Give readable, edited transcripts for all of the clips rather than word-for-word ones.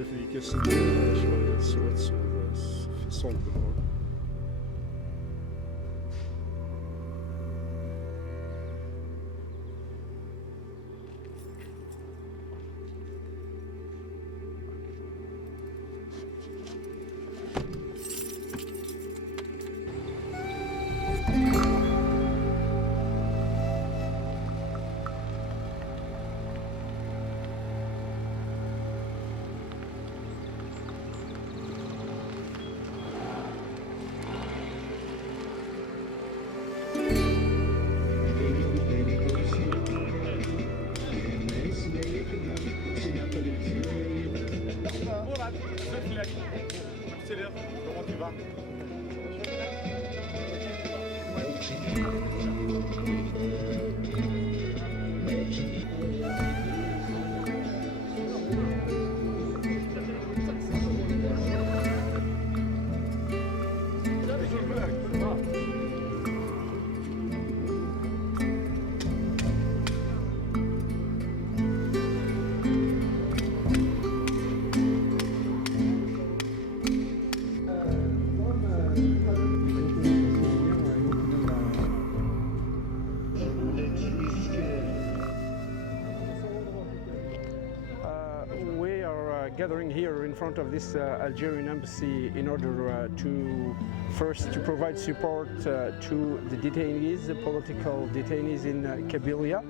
efikasite şöyle sıvat son kullanıyor. Accélère, comment tu vas? We are gathering here in front of this Algerian embassy in order to first to provide support to the detainees, the political detainees in Kabylie,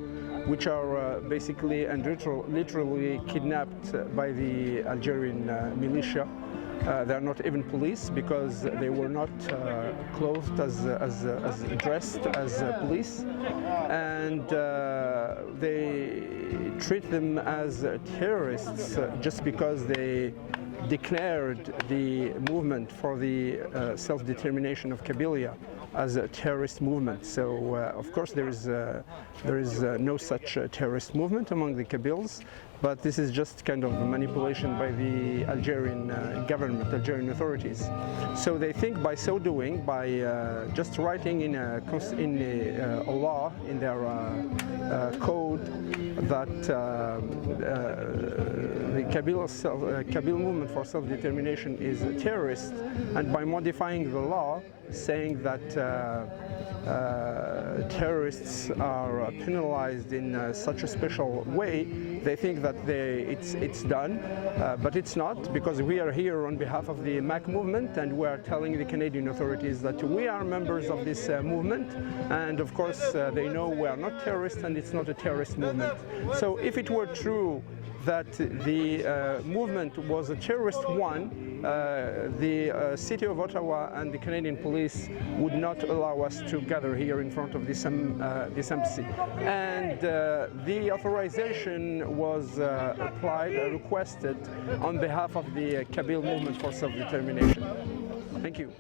which are basically and literally kidnapped by the Algerian militia. They are not even police because they were not clothed as dressed as police, and they treat them as terrorists just because they declared the movement for the self-determination of Kabylie as a terrorist movement. So of course there is no such terrorist movement among the Kabyles, but this is just kind of manipulation by the Algerian government, Algerian authorities. So they think by so doing, by just writing in a law, in their code, that the Kabyle movement for self-determination is a terrorist, and by modifying the law, saying that terrorists are penalized in such a special way, they think that it's done, but it's not, because we are here on behalf of the MAK movement, and we are telling the Canadian authorities that we are members of this movement, and of course they know we are not terrorists and it's not a terrorist movement. So if it were true that the movement was a terrorist one, the city of Ottawa and the Canadian police would not allow us to gather here in front of this embassy. And the authorization was requested on behalf of the Kabyle movement for self-determination. Thank you.